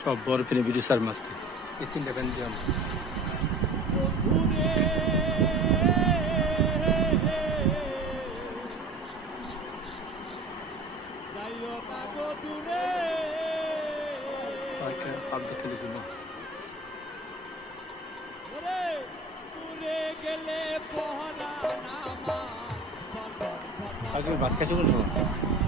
সব বড় ফেলে ভিডিও সার মাছকে এই তিনটা প্যান দিলাম হাত ধুতে লিখুন আগে ভাত খাইছে কোন সময়